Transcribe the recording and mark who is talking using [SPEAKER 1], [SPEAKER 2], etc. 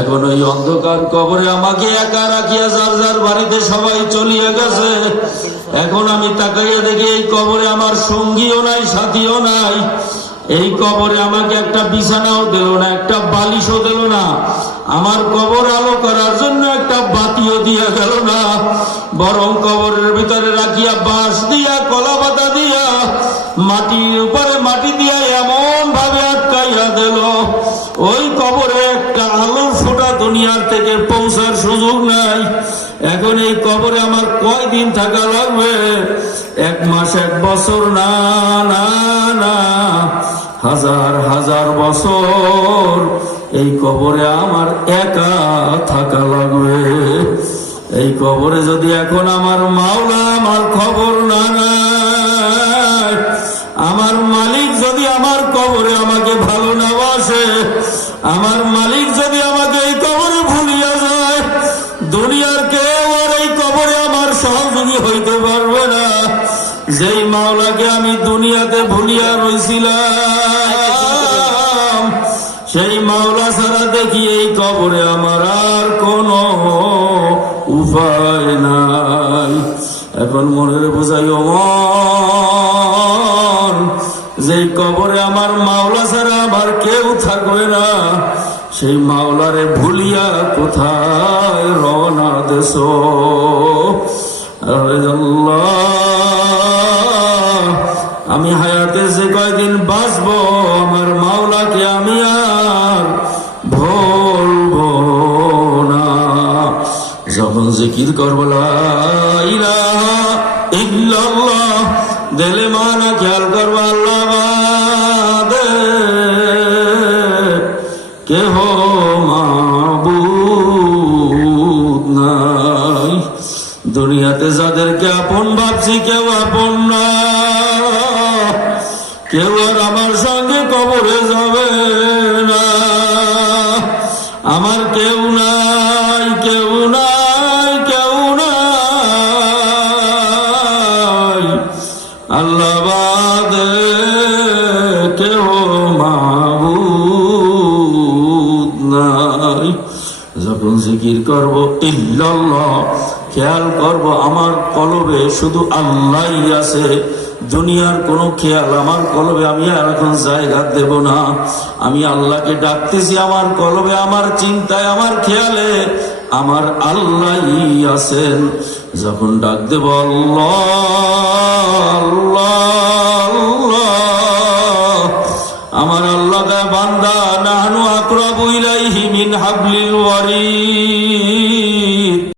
[SPEAKER 1] এখন ওই অন্ধকার কবরে আমাকে একা রাখিয়া যার যার বাড়িতে সবাই চলিয়ে গেছে। এখন আমি তাকাইয়া দেখি এই কবরে আমার সঙ্গীও নাই, সাথীও নাই। এই কবরে আমাকে একটা বিছানাও দিল না, একটা বালিশও দিল না। আমার কবর আলো করার জন্য একটা বাতিও দিয়া গেল না। বরং কবরের ভিতরে রাখিয়া বাঁশ দিয়া, কলা পাতা দিয়া, মাটির উপরে মাটি দিয়া এমন ভাবে আটকাইয়া দিল। ওই কবরে দুনিয়ার থেকে পৌঁছার সুযোগ নাই। এখন এই কবরে আমার কয়দিন থাকা লাগবে? এক মাস, এক বছর, না না না। হাজার হাজার বছর এই কবরে আমার একা থাকা লাগবে। এই কবরে যদি এখন আমার মাওলা আমার খবর না আমার মালিক যদি আমার কবরে আমাকে ভালো না বাসে, আমার মালিক যদি সহযোগী হইতে পারবে না। যেই মাওলাকে আমি দুনিয়াতে ভুলিয়া রইছিলাম, সেই মাওলা ছাড়া দেখি এই কবরে আমার আর কোনো উপায় নাই। এখন মনের বোঝাই যে কবরে আমার মাওলা ছাড়া আমার কেউ থাকবে না, সেই মাওলারে ভুলিয়া কোথায় রওনা দেশ? আমি হায়াতে যে কয়দিন বাঁচবো, আমার মাওলাকে আমি আর ভোলব না। যখন জিকির করব ইলা দিলে মানা খেয়াল করব আল্লাহ। ভাবছি কেউ আপন না। কেউ আর আমার সঙ্গে কবরে যাবে না। আমার কেউ নাই কেউ নাই কেউ নাই। আল্লাহ বাদে কেউ মাবুদ নাই। যখন জিকির করব ইল্লাল্লাহ খেয়াল করব আমার কলবে শুধু আল্লাহই আছে। দুনিয়ার কোনো খেয়াল আমার কলবে আমি আর এখন জায়গা দেব না। আমি আল্লাহকে ডাকতেছি আমার কলবে, আমার চিন্তায়, আমার খেয়ালে, আমার আল্লাহই আছেন। যখন ডাক দেব, আল্লাহ আল্লাহ আল্লাহ আমার আল্লাহ বান্দা, নাহানু আকরাবু ইলাইহি মিন হাবলিল ওয়ারিদ।